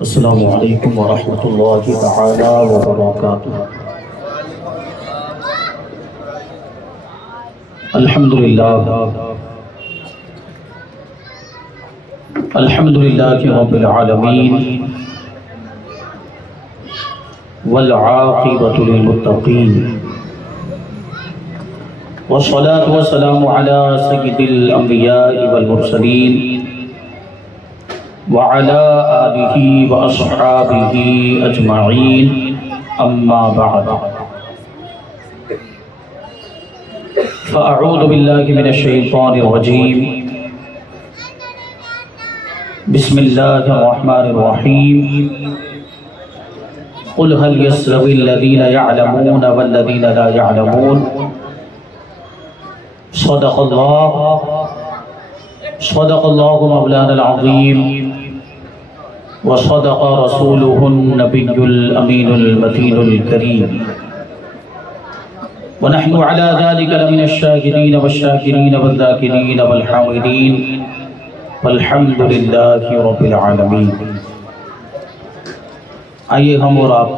السلام علیکم ورحمۃ اللہ تعالی وبرکاتہ۔ الحمدللہ رب العالمین والعاقبۃ للمتقین والصلاة والسلام علی سید الانبیاء والمرسلین وعلى آلہ واصحابہ اجمعین، اما بعد فاعوذ باللہ من الشیطان الرجیم، بسم اللہ الرحمن الرحیم، قل هل يستوي الذین يعلمون والذین لا يعلمون، صدق اللہ مولانا العظیم وصدق رسوله النبی الامین المتین الکریم، ونحن على ذلك لمن الشاهدين والشاكرين والذاكرين والحامدين والحمد للہ رب العالمین۔ آئیے ہم اور آپ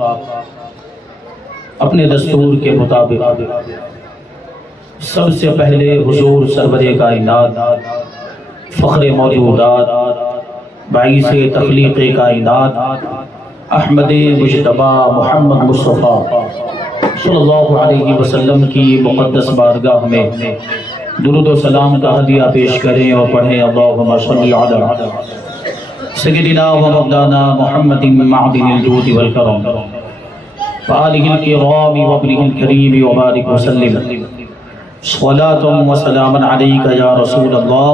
اپنے دستور کے مطابق سب سے پہلے حضور سرور کائنات، فخر موجودات، باعث تخلیق کائنات، احمد مجتبی محمد مصطفیٰ صلی اللہ علیہ وسلم کی مقدس بارگاہ میں درود و سلام کا ہدیہ پیش کریں اور پڑھیں، اللہم صلی علی سیدنا و مولانا محمد معدن الجود والکرم وآلہ الکرام وابنہ الکریم وبارک وسلم، صلاة و سلام علیک یا رسول اللہ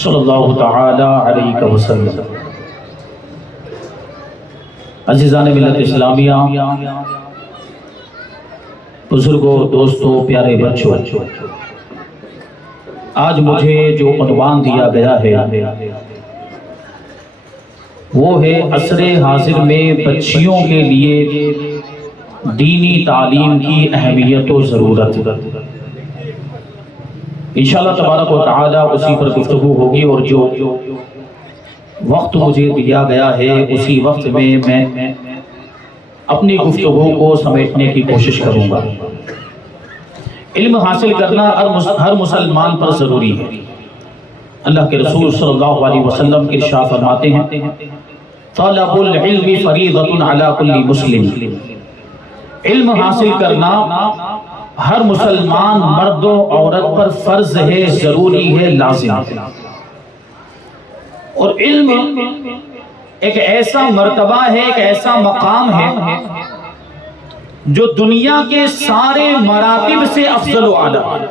صلی اللہ تعالی علیہ وسلم۔ عزیزان ملت اسلامیہ، بزرگوں، دوستوں، پیارے بچوں، آج مجھے جو عنوان دیا گیا ہے وہ ہے عصر حاضر میں بچیوں کے لیے دینی تعلیم کی اہمیت و ضرورت۔ انشاءاللہ تبارک و تعالی اسی پر گفتگو ہوگی، اور جو وقت مجھے دیا گیا ہے اسی وقت میں اپنی گفتگو کو سمیٹنے کی کوشش کروں گا۔ علم حاصل کرنا ہر مسلمان پر ضروری ہے۔ اللہ کے رسول صلی اللہ علیہ وسلم ارشاد فرماتے ہیں، طلب العلم فریضۃ علی کل مسلم، علم حاصل کرنا ہر مسلمان مرد و عورت پر فرض ہے، ضروری ہے، لازم ہے۔ اور علم ایک ایسا مرتبہ ہے، ایک ایسا مقام ہے جو دنیا کے سارے مراتب سے افضل و اعلیٰ ہے۔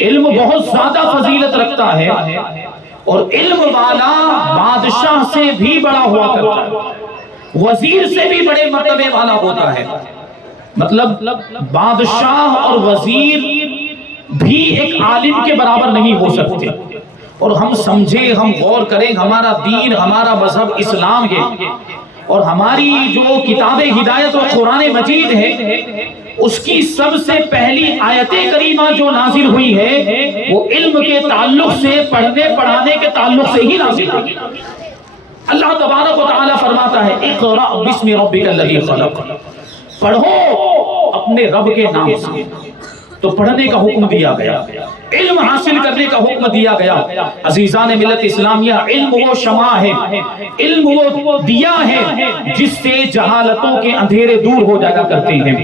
علم بہت زیادہ فضیلت رکھتا ہے، اور علم والا بادشاہ سے بھی بڑا ہوا کرتا ہے، وزیر سے بھی بڑے مرتبے والا ہوتا ہے۔ مطلب بادشاہ اور وزیر بھی ایک عالم کے برابر نہیں ہو سکتے۔ اور ہم سمجھیں، ہم غور کریں، ہمارا دین، ہمارا مذہب اسلام ہے، اور ہماری جو کتاب ہدایت و قرآن مجید ہے، اس کی سب سے پہلی آیت کریمہ جو نازل ہوئی ہے وہ علم کے تعلق سے، پڑھنے پڑھانے کے تعلق سے ہی نازل ہوئی۔ اللہ تبارک و تعالی فرماتا ہے، اقرأ بسم ربک الذی خلق، پڑھو اپنے رب کے نام سے۔ تو پڑھنے کا حکم دیا گیا، علم حاصل کرنے کا حکم دیا گیا۔ عزیزان ملت اسلامیہ، علم وہ شمع ہے، علم وہ دیا ہے جس سے جہالتوں کے اندھیرے دور ہو جایا کرتے ہیں۔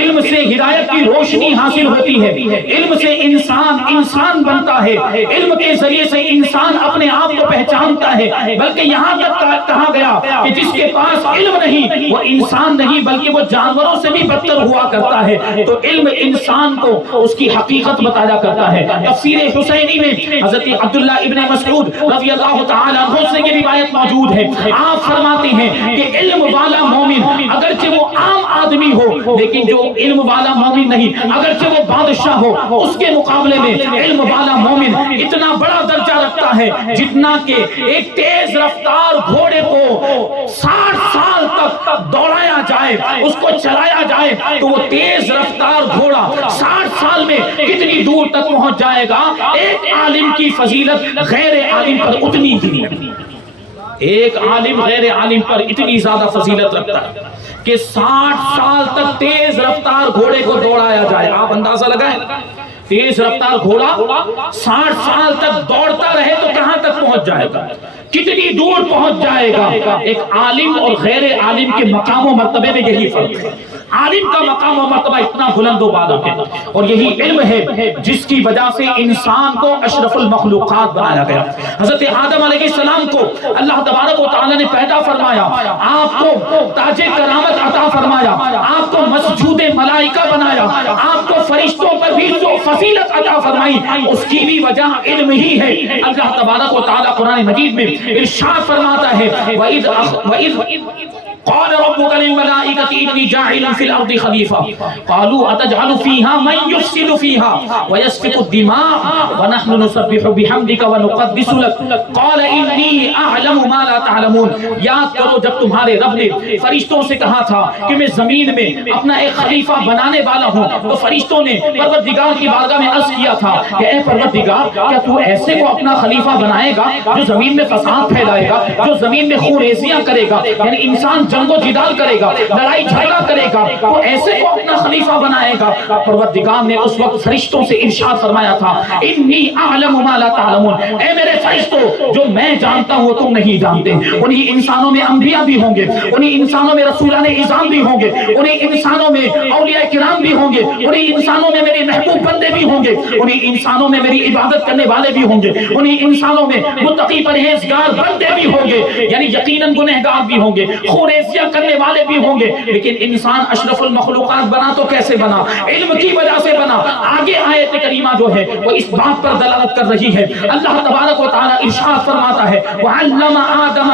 علم سے ہدایت کی روشنی حاصل ہوتی ہے، علم سے انسان بنتا ہے، علم کے ذریعے سے انسان اپنے آپ کو پہچانتا ہے۔ بلکہ یہاں تک کہا گیا کہ جس کے پاس علم نہیں وہ انسان نہیں بلکہ وہ جانوروں سے بھی بدتر ہوا کرتا ہے۔ تو علم انسان کو اس کی حقیقت بتایا کرتا ہے۔ تفسیر حسینی میں حضرت عبداللہ ابن مسعود رضی اللہ تعالیٰ عنہ سے یہ روایت موجود ہے، آپ فرماتے ہیں کہ علم والا مومن اگرچہ وہ عام آدمی ہو، لیکن جو علم والا مومن نہیں، اگرچہ وہ بادشاہ ہو، اس کے مقابلے میں علم والا مومن اتنا بڑا درجہ رکھتا ہے جتنا کہ ایک تیز رفتار گھوڑے کو 60 سال تک دوڑایا جائے، اس کو چلایا جائے، تو وہ تیز رفتار گھوڑا 60 سال میں کتنی دور تک پہنچ جائے گا۔ ایک عالم کی فضیلت غیر عالم پر اتنی ہی نہیں۔ ایک عالم غیر عالم پر اتنی زیادہ فضیلت رکھتا ہے کہ 60 سال تک تیز رفتار گھوڑے کو دوڑایا جائے. آپ اندازہ لگائیں, تیز رفتار گھوڑا 60 سال تک دوڑتا رہے تو کہاں تک پہنچ جائے گا, کتنی دور پہنچ جائے گا. ایک عالم اور غیر عالم کے مقام و مرتبے میں یہی فرق ہے. عالم کا مقام و مرتبہ اتنا بلند و بالا ہے, اور یہی علم ہے جس کی وجہ سے انسان کو اشرف المخلوقات بنایا گیا. حضرت آدم علیہ السلام کو اللہ تبارک و تعالی نے پیدا فرمایا, آپ کو تاج کرامت عطا فرمایا, آپ کو مسجود ملائکہ بنایا, آپ کو فرشتوں پر بھی جو فضیلت عطا فرمائی اس کی بھی وجہ علم ہی ہے. اللہ تبارک و تعالی قرآن مجید میں ارشاد فرماتا ہے وَإِذْ قال ربك للملائكة إني جاعل في الأرض خليفة قالوا أتجعل فيها من يفسد فيها ويسفك الدماء ونحن نسبح بحمدك ونقدس لك قال إني أعلم ما لا تعلمون. یاد کرو جب تمہارے رب نے فرشتوں سے کہا تھا کہ میں زمین میں اپنا ایک خلیفہ بنانے والا ہوں, تو فرشتوں نے پروردگار کی بارگاہ میں عرض کیا تھا کہ اے پروردگار, کیا تو ایسے کو اپنا خلیفہ بنائے گا جو زمین میں فساد پھیلائے گا, جو زمین میں خونریزیاں کرے گا, یعنی انسان جنگ و جدال کرے گا, لڑائی جھگڑا کرے گا, تو ایسے کو اپنا خلیفہ بنائے گا. پروردگار نے اس وقت فرشتوں سے ارشاد فرمایا تھا انی اعلم ما لا تعلمون, اے میرے فرشتوں جو میں جانتا ہوں تم نہیں جانتے. انہی انسانوں میں انبیاء بھی ہوں گے, انہی انسانوں میں رسولان اعظام بھی ہوں گے, انہی انسانوں میں اولیاء کرام بھی ہوں گے, انہی انسانوں میں میرے محبوب بندے بھی ہوں گے, انہی انسانوں میں میری عبادت کرنے والے بھی ہوں گے, انہی انسانوں میں متقی پرہیزگار بندے بھی ہوں گے, یعنی یقیناً گنہگار بھی ہوں گے, خونریزیاں کرنے والے بھی ہوں گے. لیکن انسان اشرف المخلوقات بنا تو کیسے بنا؟ علم کی وجہ سے بنا. آگے آیت کریمہ جو ہے وہ اس بات پر دلالت کر رہی ہے. اللہ تبارک و تعالی ارشاد فرماتا ہے وَعَلَّمَ آدَمَ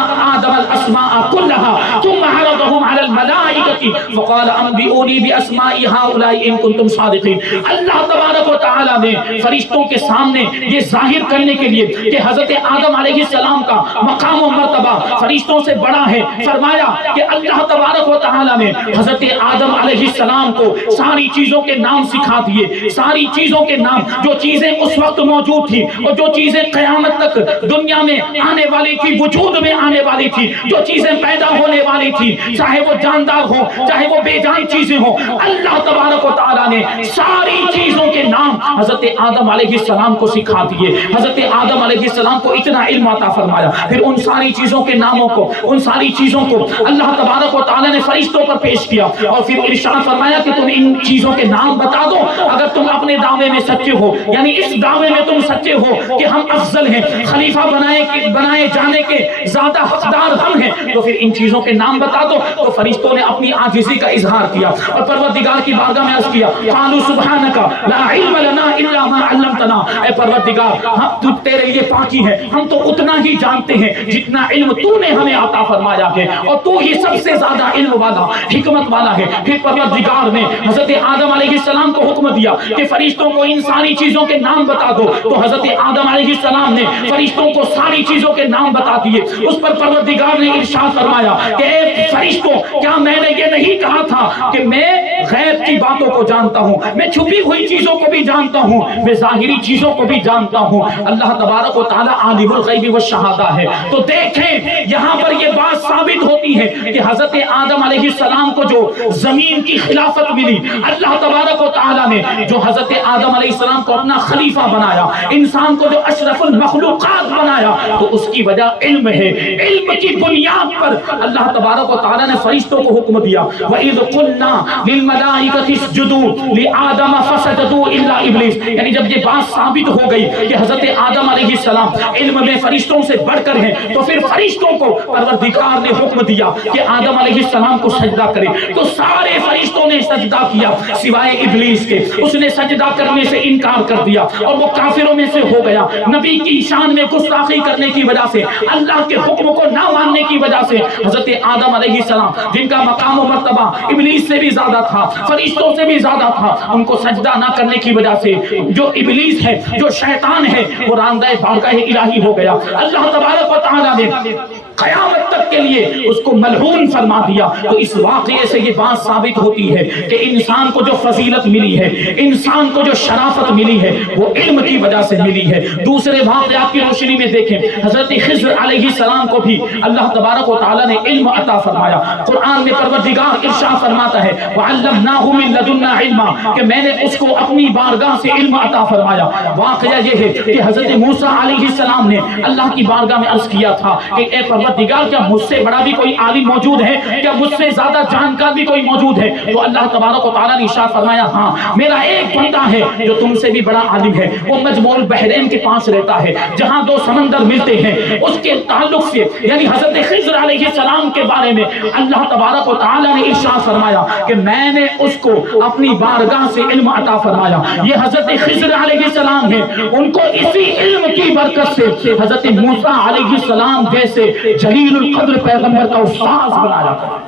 الْأَسْمَاءَ كُلَّهَا ثُمَّ عَرَضَهُمْ عَلَى الْمَلَائِكَةِ فَقَالَ أَنْبِئُونِي بِأَسْمَاءِ هَؤُلَاءِ إِن كُنتُمْ صَادِقِينَ. اللہ تبارک و تعالی نے فرشتوں کے سامنے یہ ظاہر کرنے کے لیے کہ حضرت آدم علیہ السلام کا مقام و مرتبہ فرشتوں سے بڑا ہے, فرمایا کہ اللہ تبارک و تعالی نے حضرت آدم علیہ السلام کو ساری چیزوں کے نام سکھا دیے. ساری چیزوں کے نام, جو چیزیں اس وقت موجود تھی اور جو چیزیں قیامت تک دنیا میں آنے والی تھی, وجود میں آنے والی تھی, جو چیزیں پیدا ہونے والی تھی, چاہے وہ جاندار ہو چاہے وہ بے جان چیزیں ہوں, اللہ تبارک و تعالی نے ساری چیزوں کے نام حضرت آدم علیہ السلام کو سکھا دیے. حضرت آدم علیہ السلام کو اتنا علم عطا فرمایا, پھر ان ساری چیزوں کے ناموں کو, ان ساری چیزوں کو اللہ تبارک و تعالی نے فرشتوں پر پیش کیا, اور پھر ارشاد فرمایا کہ تم ان چیزوں کے نام بتا دو اگر تم اپنے دعوے میں سچے ہو, یعنی اس دعوے میں تم سچے ہو کہ ہم افضل ہیں, خلیفہ بنائے جانے کے زیادہ حقدار ہم ہیں, تو پھر ان چیزوں کے نام بتا دو. تو فرشتوں نے اپنی عاجزی کا اظہار کیا اور پروردگار کی بارگاہ میں عرض کیا قالوا سبحانک لا علم لنا الا ما علمتنا. اے پروردگار, ہم تیرے لیے پاکی ہے, ہم تو اتنا ہی جانتے ہیں جتنا علم تو نے ہمیں عطا فرمایا ہے, اور تو ہی سب سے زیادہ علم والا, حکمت والا ہے. پھر پروردگار نے حضرت آدم علیہ السلام کو حکم دیا کہ فرشتوں کو ان ساری چیزوں کے نام بتا دو. تو حضرت آدم علیہ السلام نے فرشتوں کو ساری چیزوں کے نام بتا دیے. اس پر پروردگار نے ارشاد فرمایا کہ اے فرشتوں, کیا میں نے یہ نہیں کہا تھا کہ میں غیب کی باتوں کو جانتا ہوں, میں چھپی ہوئی چیزوں کو بھی جانتا ہوں, میں ظاہری چیزوں کو بھی جانتا ہوں. اللہ تبارک و تعالی عالم الغیب والشہادہ ہے. تو دیکھیں یہاں پر یہ بات ثابت ہوتی ہے کہ حضرت آدم علیہ السلام کو جو زمین کی خلافت ملی, اللہ تبارک و تعالی نے جو حضرت آدم علیہ السلام کو اپنا خلیفہ بنایا, انسان کو جو اشرف المخلوقات بنایا, تو اس کی وجہ علم ہے. علم کی بنیاد پر اللہ تبارک و تعالی نے فرشتوں کو حکم دیا وَإِذْ قُلْنَا لِلْمَلَائِكَةِ اسْجُدُوا لِآدَمَ فَسَجَدُوا إِلَّا إِبْلِيسَ. یعنی جب یہ بات ثابت ہو گئی کہ حضرت آدم علیہ السلام علم میں فرشتوں سے بڑھ کر ہیں, تو پھر فرشتوں کو پروردگار نے حکم دیا کہ آدم علیہ السلام کو سجدہ کرے. تو سارے فرشتوں نے سجدہ کیا سوائے ابلیس کے. اس نے سجدہ کرنے سے انکار کر دیا اور وہ کافروں میں سے ہو گیا. نبی کی شان میں گستاخی کرنے کی وجہ سے, اللہ کے حکم کو نہ ماننے کی وجہ سے حضرت آدم علیہ السلام, جن کا مقام و مرتبہ ابلیس سے بھی زیادہ تھا, فرشتوں سے بھی زیادہ تھا, ان کو سجدہ نہ کرنے کی وجہ سے جو ابلیس ہے, جو شیطان ہے, وہ راندہ بارگاہ الہی ہو گیا. اللہ تبارک و تعالی نے قیامت تک کے لیے اس کو ملعون فرما دیا۔ تو اس واقعے سے یہ بات ثابت ہوتی ہے کہ انسان کو جو فضیلت ملی ہے، انسان کو جو شرافت ملی ہے، وہ علم کی وجہ سے ملی ہے۔ دوسرے واقعات کی روشنی میں دیکھیں، حضرت خضر علیہ السلام کو بھی اللہ تبارک و تعالیٰ نے علم عطا فرمایا۔ قرآن میں پروردگار ارشاد فرماتا ہے وَعَلَّمْنَاهُ مِن لَدُنَّا عِلْمًا، کہ میں نے اس کو اپنی بارگاہ سے علم عطا فرمایا۔ واقعہ یہ ہے کہ حضرت موسیٰ علیہ السلام نے اللہ کی بارگاہ میں عرض کیا تھا کہ اے پروردگار، کیا مجھ سے بڑا بھی کوئی عالم موجود ہے؟ کیا مجھ سے زیادہ جانکار بھی کوئی موجود ہے؟ تو اللہ تبارک و تعالیٰ نے ارشاد فرمایا ہاں، میرا ایک بندہ ہے جو تم سے بھی بڑا عالم ہے، وہ مجموع البحرین کے پاس رہتا ہے، جہاں دو سمندر ملتے ہیں۔ اس کے تعلق سے یعنی حضرت خضر علیہ السلام کے بارے میں اللہ تبارک و تعالیٰ نے ارشاد فرمایا کہ میں نے اس کو اپنی بارگاہ سے علم عطا فرمایا۔ یہ حضرت خضر علیہ السلام ہیں، ان کو اسی علم کی برکت سے حضرت موسیٰ علیہ السلام جیسے جلیل القدر پیغمبر کا استاذ بنایا تھا۔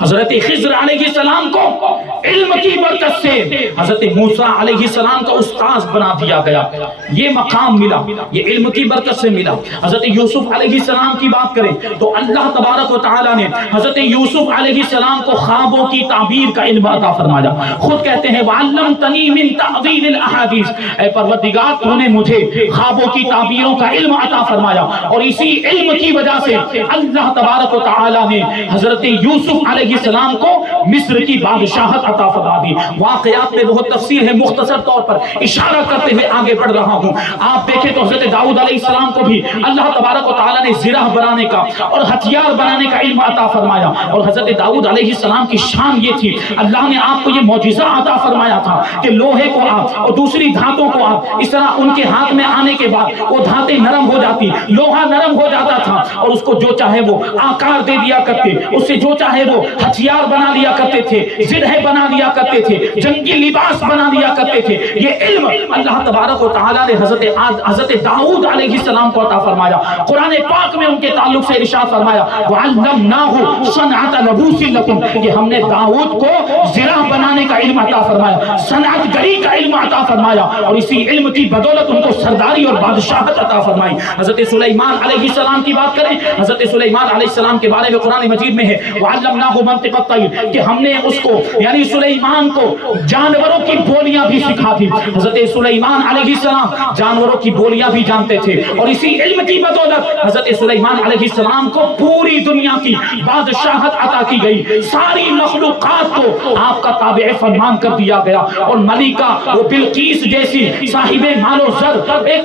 حضرت خضر علیہ السلام کو علم کی برکت سے حضرت موسیٰ علیہ السلام کا استاذ بنا دیا گیا۔ یہ مقام ملا، یہ علم کی برکت سے ملا۔ حضرت یوسف علیہ السلام کی بات کریں تو اللہ تبارک و تعالیٰ نے حضرت یوسف علیہ السلام کو خوابوں کی تعبیر کا علم عطا فرمایا۔ خود کہتے ہیں وَعَلَّمْتَنِي مِن تَعْوِيلِ الْأَحَادِيثِ، اے پروردگار تو نے مجھے خوابوں کی تعبیروں کا علم عطا فرمایا، اور اسی علم کی وجہ سے اللہ تبارک و تعالیٰ نے حضرت یوسف علیہ السلام کو مصر کی بادشاہت عطا فرما دی۔ واقعات میں بہت تفصیل ہے، مختصر طور پر اشارہ کرتے ہوئے آگے بڑھ رہا ہوں۔ آپ دیکھیں تو حضرت داؤد علیہ السلام کو بھی اللہ تبارک و تعالیٰ نے زرہ بنانے کا اور ہتھیار بنانے کا علم عطا فرمایا۔ اور حضرت داؤد علیہ السلام کی شان یہ تھی، اللہ نے آپ کو یہ معجزہ عطا فرمایا تھا کہ لوہے کو آپ اور دوسری دھاتوں کو آپ اس طرح ان کے ہاتھ میں آنے کے بعد وہ دھاتیں نرم ہو جاتی، لوہا نرم ہو جاتا تھا، اور اس کو جو چاہے وہ آکار دے دیا کرتے، اس سے جو چاہے وہ ہتھیار بنا لیا کرتے تھے، زرہ بنا لیا کرتے تھے، جنگی لباس بنا لیا کرتے تھے۔ یہ علم اللہ تبارک و تعالیٰ نے حضرت داؤد علیہ السلام کو عطا فرمایا۔ قرآن پاک میں ان کے تعلق سے ارشاد فرمایا وَعَلَّمْنَاهُ صَنْعَةَ لَبُوسٍ لَكُمْ، کہ ہم نے داؤد کو زرہ بنانے کا علم عطا فرمایا، صنعت گری کا علم عطا فرمایا، اور اسی علم کی بدولت ان کو سرداری اور بادشاہت عطا فرمائی۔ حضرت سلیمان علیہ السلام کی بات کریں، حضرت سلیمان علیہ السلام کے بارے میں قرآن مجید میں ہے وَعَلَّمْنَاهُ مَنطِقَ الطَّيْرِ، کہ ہم نے اس کو یعنی سلیمان کو جانوروں کی بولیاں بھی سکھا دی۔ حضرت سلیمان علیہ السلام جانوروں کی بولیاں بھی جانتے تھے، اور اسی علم کی بدولت حضرت سلیمان علیہ السلام کو پوری دنیا کی بادشاہت عطا کی گئی، ساری مخلوقات کو آپ کا تابع فرمان کر دیا گیا، اور ملکہ وہ بلقیس جیسی صاحب مال و زر ایک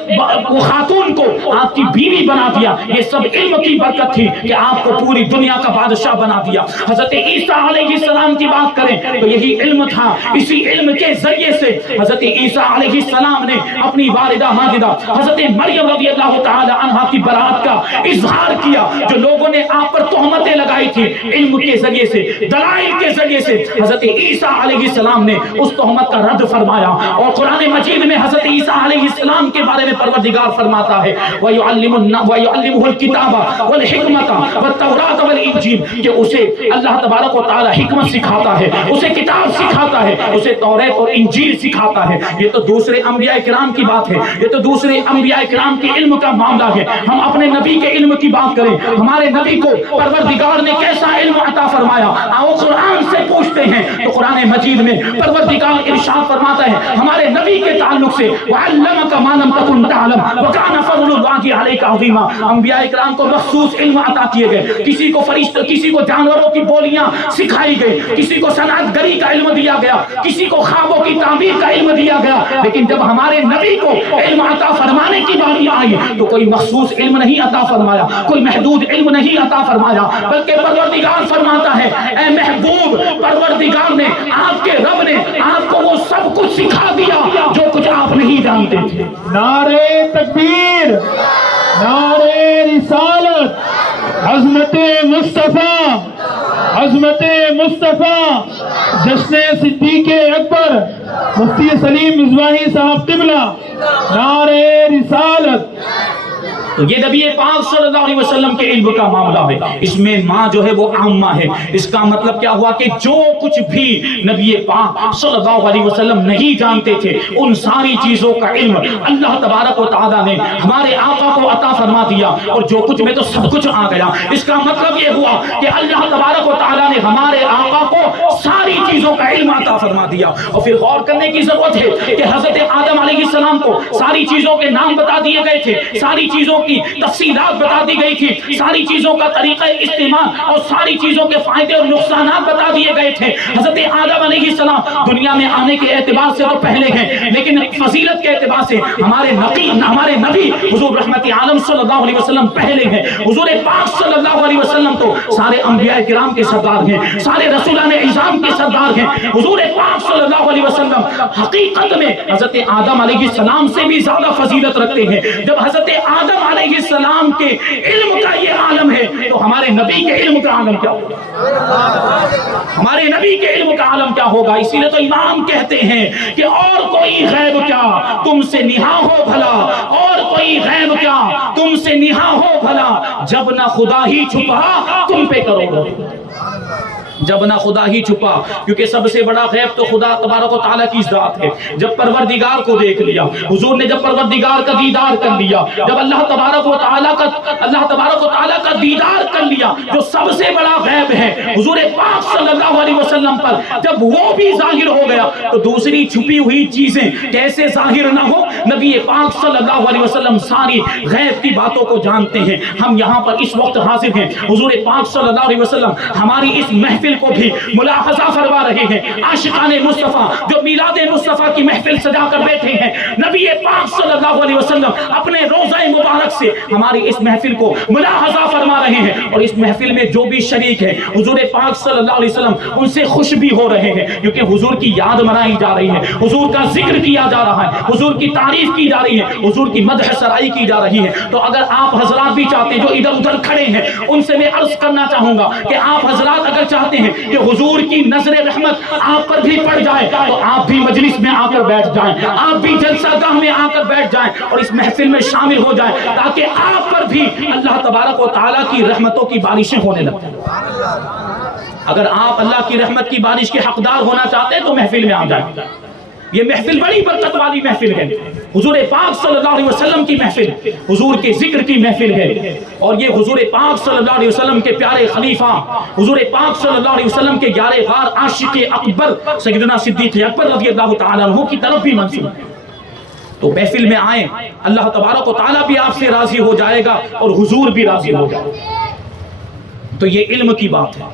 خاتون کو آپ کی بیوی بنا دیا۔ یہ سب علم کی برکت تھی کہ آپ کو پوری دنیا کا بادشاہ بنا دیا۔ حضرت عیسیٰ علیہ السلام کی بات کریں تو یہی علم تھا، اسی علم کے ذریعے سے حضرت عیسیٰ علیہ السلام نے اپنی والدہ ماجدہ حضرت مریم رضی اللہ تعالی عنہا کی برات کا اظہار کیا، جو لوگوں نے آپ پر تہمتیں لگائی تھی، علم کے ذریعے سے، دلائل کے ذریعے سے حضرت عیسیٰ علیہ السلام نے اس تہمت کا رد فرمایا۔ اور قرآن مجید میں حضرت عیسیٰ علیہ السلام کے بارے میں پروردگار فرماتا ہے وَيُعَلِّمُهُ الْكِتَابَ وَالْحِكْمَةَ وَالتَّوْرَاةَ وَالْإِنْجِيلَ، کہ اسے اللہ تبارک و تعالی حکمت سکھاتا ہے، اسے کتاب سکھاتا ہے، اسے توریت اور انجیل سکھاتا ہے۔ یہ تو دوسرے انبیاء کرام کی بات ہے، یہ تو دوسرے انبیاء کرام کے علم کا معاملہ ہے۔ ہم اپنے نبی کے علم کی بات کریں، ہمارے نبی کو پروردگار نے کیسا علم عطا فرمایا، آؤ قرآن سے پوچھتے ہیں تو قرآن مجید میں پروردگار ارشاد فرماتا ہے ہمارے نبی کے تعلق سے وَعَلَّمَكَ مَا لَمْ تَكُنْ تَعْلَمْ وَكَانَ فَضْلُ اللَّهِ عَلَيْكَ عَظِيمًا۔ انبیاء کرام کو مخصوص علم عطا کیے گئے، کسی کو فرشتوں، کسی کو جانوروں کی بولیاں سکھائی گئی، کسی کو صنعت گری کا علم دیا گیا، کسی کو خوابوں کی تعبیر کا علم دیا گیا، لیکن جب ہمارے نبی کو علم عطا فرمانے کی باری آئی تو کوئی مخصوص علم نہیں عطا فرمایا، کوئی محدود علم نہیں عطا فرمایا، بلکہ پروردگار فرماتا ہے اے محبوب، پروردگار نے آپ کے رب نے آپ کو وہ سب کچھ سکھا دیا جو کچھ آپ نہیں جانتے تھے۔ نعرہ تکبیر، نعرہ رسالت، عظمت مصطفیٰ، عظمت مصطفیٰ، جشن صدیق اکبر مفتی سلیم مصباحی صاحب قبلہ، نعرہ رسالت۔ تو یہ نبی پاک صلی اللہ علیہ وسلم کے علم کا معاملہ ہے، اس میں ماں جو ہے وہ عامہ ہے۔ اس کا مطلب کیا ہوا کہ جو کچھ بھی نبی پاک صلی اللہ علیہ وسلم نہیں جانتے تھے ان ساری چیزوں کا علم اللہ تبارک و تعالیٰ نے ہمارے آقا کو عطا فرما دیا، اور جو کچھ میں تو سب کچھ آ گیا۔ اس کا مطلب یہ ہوا کہ اللہ تبارک و تعالیٰ نے ہمارے آقا کو ساری چیزوں کا علم عطا فرما دیا۔ اور پھر غور کرنے کی ضرورت ہے کہ حضرت آدم علیہ السلام کو ساری چیزوں کے نام بتا دیے گئے تھے، ساری چیزوں کی تفصیلات بتا دی گئی تھی، ساری چیزوں کا طریقہ استعمال اور ساری چیزوں کے فائدے اور نقصانات بتا دیے گئے تھے۔ حضرت آدم علیہ السلام دنیا میں آنے کے اعتبار سے تو پہلے ہیں، لیکن فضیلت کے اعتبار سے ہمارے نبی حضور رحمت عالم صلی اللہ علیہ وسلم پہلے ہیں۔ حضور پاک صلی اللہ علیہ وسلم تو سارے انبیاء کرام کے سردار ہیں، سارے رسولان اعظام کے سردار ہیں۔ حضور پاک صلی اللہ علیہ وسلم حقیقت میں حضرت آدم علیہ السلام سے بھی زیادہ فضیلت رکھتے ہیں۔ جب حضرت آدم علیہ السلام کے علم کا یہ عالم ہے تو ہمارے نبی کے علم کا عالم کیا ہوگا؟ ہمارے نبی کے علم کا عالم کیا ہوگا؟ اسی لیے تو امام کہتے ہیں کہ اور کوئی غیب کیا تم سے نہا ہو بھلا، اور کوئی غیب کیا تم سے نہا ہو بھلا، جب نہ خدا ہی چھپا تم پہ کرو گے، جب نہ خدا ہی چھپا، کیونکہ سب سے بڑا غیب تو خدا تبارک و تعالیٰ کی ذات ہے۔ جب پروردگار کو دیکھ لیا حضور نے، جب پروردگار کا دیدار کر لیا، جب اللہ تبارک و تعالیٰ کا دیدار کر لیا جو سب سے بڑا غیب ہے حضور پاک صلی اللہ علیہ وسلم پر، جب وہ بھی ظاہر ہو گیا تو دوسری چھپی ہوئی چیزیں کیسے ظاہر نہ ہو؟ نبی پاک صلی اللہ علیہ وسلم ساری غیب کی باتوں کو جانتے ہیں۔ ہم یہاں پر اس وقت حاضر ہیں، حضور پاک صلی اللہ علیہ وسلم ہماری اس محفل کو بھی ملاحظہ فرما رہے ہیں۔ عاشقان مصطفیٰ جو میلاد مصطفیٰ کی محفل سجا کر بیٹھے ہیں، نبی پاک صلی اللہ علیہ وسلم اپنے روضہ مبارک سے ہماری اس محفل کو ملاحظہ فرما رہے ہیں، اور اس محفل میں جو بھی شریک ہے حضور پاک صلی اللہ علیہ وسلم ان سے خوش بھی ہو رہے ہیں، کیونکہ حضور کی یاد منائی جا رہی ہے، حضور کا ذکر کیا جا رہا ہے، حضور کی تعریف کی جا رہی ہے، حضور کی مدح سرائی کی جا رہی ہے۔ تو اگر آپ حضرات بھی چاہتے ہیں جو ادھر ادھر کھڑے ہیں ان سے میں عرض کرنا چاہوں گا کہ آپ حضرات اگر چاہتے ہیں کہ حضور کی نظر رحمت آپ پر بھی پڑ جائے تو آپ بھی مجلس میں آ کر بیٹھ جائیں، آپ بھی جلسہ گاہ میں آ کر بیٹھ جائیں اور اس محفل میں شامل ہو جائیں، تاکہ آپ پر بھی اللہ تبارک و تعالیٰ کی رحمتوں کی بارشیں ہونے لگیں۔ اگر آپ اللہ کی رحمت کی بارش کے حقدار ہونا چاہتے ہیں تو محفل میں آ جائیں۔ یہ محفل بڑی برکت والی محفل ہے، حضور پاک صلی اللہ علیہ وسلم کی محفل، حضور کے ذکر کی محفل ہے، اور یہ حضور پاک صلی اللہ علیہ وسلم کے پیارے خلیفہ حضور پاک صلی اللہ علیہ وسلم کے یار غار عاشق اکبر سیدنا صدیق اکبر رضی اللہ تعالیٰ عنہ کی طرف بھی منسوب ہے۔ تو محفل میں آئیں، اللہ تبارک و تعالیٰ بھی آپ سے راضی ہو جائے گا اور حضور بھی راضی ہو جائے گا۔ تو یہ علم کی بات ہے،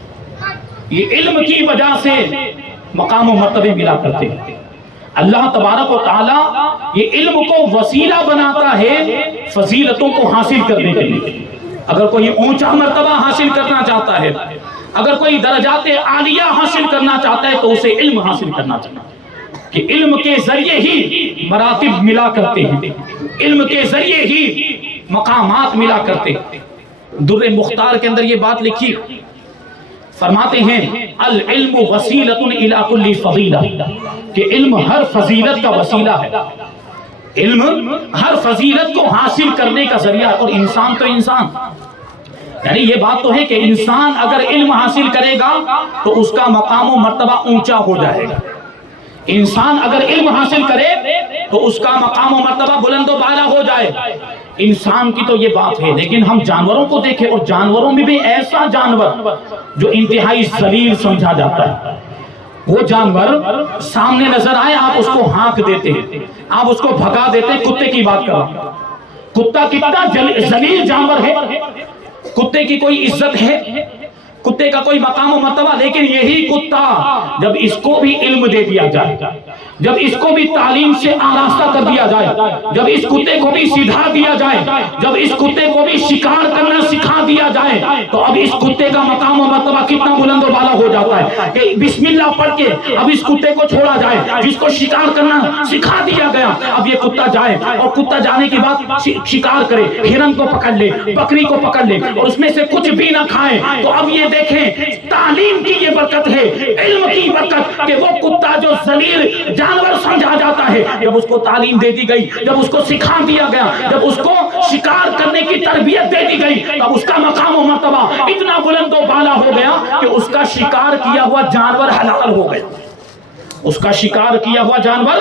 یہ علم کی وجہ سے مقام و مرتبے ملا کرتے ہیں۔ اللہ تبارک و تعالیٰ یہ علم کو وسیلہ بناتا ہے فضیلتوں کو حاصل کرنے کے لیے۔ اگر کوئی اونچا مرتبہ حاصل کرنا چاہتا ہے، اگر کوئی درجات عالیہ حاصل کرنا چاہتا ہے تو اسے علم حاصل کرنا چاہتا ہے، کہ علم کے ذریعے ہی مراتب ملا کرتے ہیں، علم کے ذریعے ہی مقامات ملا کرتے ہیں۔ در مختار کے اندر یہ بات لکھی، فرماتے ہیں العلم وسیلۃ الی کل فضیلہ، کہ علم ہر فضیلت کا وسیلہ ہے، علم ہر فضیلت کو حاصل کرنے کا ذریعہ ہے۔ اور انسان تو انسان، یعنی یہ بات تو ہے کہ انسان اگر علم حاصل کرے گا تو اس کا مقام و مرتبہ اونچا ہو جائے گا، انسان اگر علم حاصل کرے تو اس کا مقام و مرتبہ بلند و بالا ہو جائے۔ انسان کی تو یہ بات ہے، لیکن ہم جانوروں کو دیکھیں، اور جانوروں میں بھی ایسا جانور جو انتہائی ذلیل سمجھا جاتا ہے، وہ جانور سامنے نظر آئے آپ اس کو ہانک دیتے ہیں، آپ اس کو بھگا دیتے ہیں۔ کتے کی بات کر رہا ہوں، کتا کتنا ذلیل جانور ہے، کتے کی کوئی عزت ہے، کتے کا کوئی مقام و مرتبہ، لیکن یہی کتا جب اس کو بھی علم دے دیا جائے، جب اس کو بھی تعلیم سے آراستہ کر دیا جائے، جب اس کتے کو بھی سدھا دیا جائے، جب اس کتے کو بھی شکار کرنا سکھا دیا جائے، تو اب اس کتے کا مقام و مرتبہ کتنا بلند و بالا ہو جاتا ہے کہ بسم اللہ پڑھ کے اب اس کتے کو چھوڑا جائے، جس کو شکار کرنا سکھا دیا گیا، اب یہ کتا جائے اور کتا جانے کے بعد شکار کرے، ہرن کو پکڑ لے، بکری کو پکڑ لے اور اس میں سے کچھ بھی نہ کھائے۔ تو اب یہ دیکھیں تعلیم کی یہ برکت ہے، علم کی برکت، کہ وہ کتا جو ذلیل جانور سمجھا جاتا ہے جب اس کو تعلیم دے دی گئی، جب اس کو سکھا دیا گیا، جب اس کو شکار کرنے کی تربیت دے دی گئی، تب اس کا مقام و مرتبہ اتنا بلند و بالا ہو گیا کہ اس کا شکار کیا ہوا جانور حلال ہو گیا، اس کا شکار کیا ہوا جانور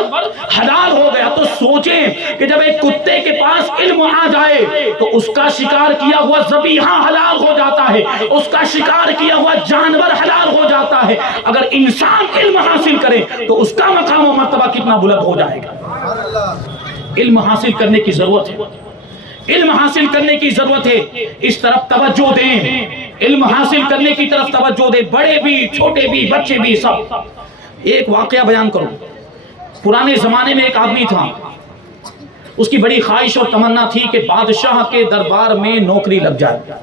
حلال ہو گیا۔ تو سوچیں کہ جب ایک کتے کے پاس علم آ جائے تو اس کا شکار کیا ہوا ذبیحہ حلال ہو جاتا ہے، اس کا شکار کیا ہوا جانور حلال ہو جاتا ہے۔ اگر انسان علم حاصل کرے تو اس کا مقام و مرتبہ کتنا بلند ہو جائے گا۔ علم حاصل کرنے کی ضرورت ہے، علم حاصل کرنے کی ضرورت ہے، اس طرف توجہ دیں، علم حاصل کرنے کی طرف توجہ دیں، بڑے بھی چھوٹے بھی بچے بھی سب۔ ایک واقعہ بیان کروں، پرانے زمانے میں ایک آدمی تھا، اس کی بڑی خواہش اور تمنا تھی کہ بادشاہ کے دربار میں نوکری لگ جائے،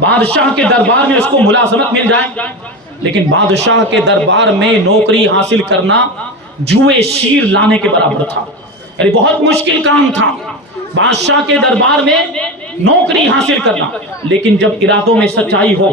بادشاہ کے دربار میں اس کو ملازمت مل جائے، لیکن بادشاہ کے دربار میں نوکری حاصل کرنا جوئے شیر لانے کے برابر تھا، یعنی بہت مشکل کام تھا بادشاہ کے دربار میں نوکری حاصل کرنا۔ لیکن جب ارادوں میں سچائی ہو،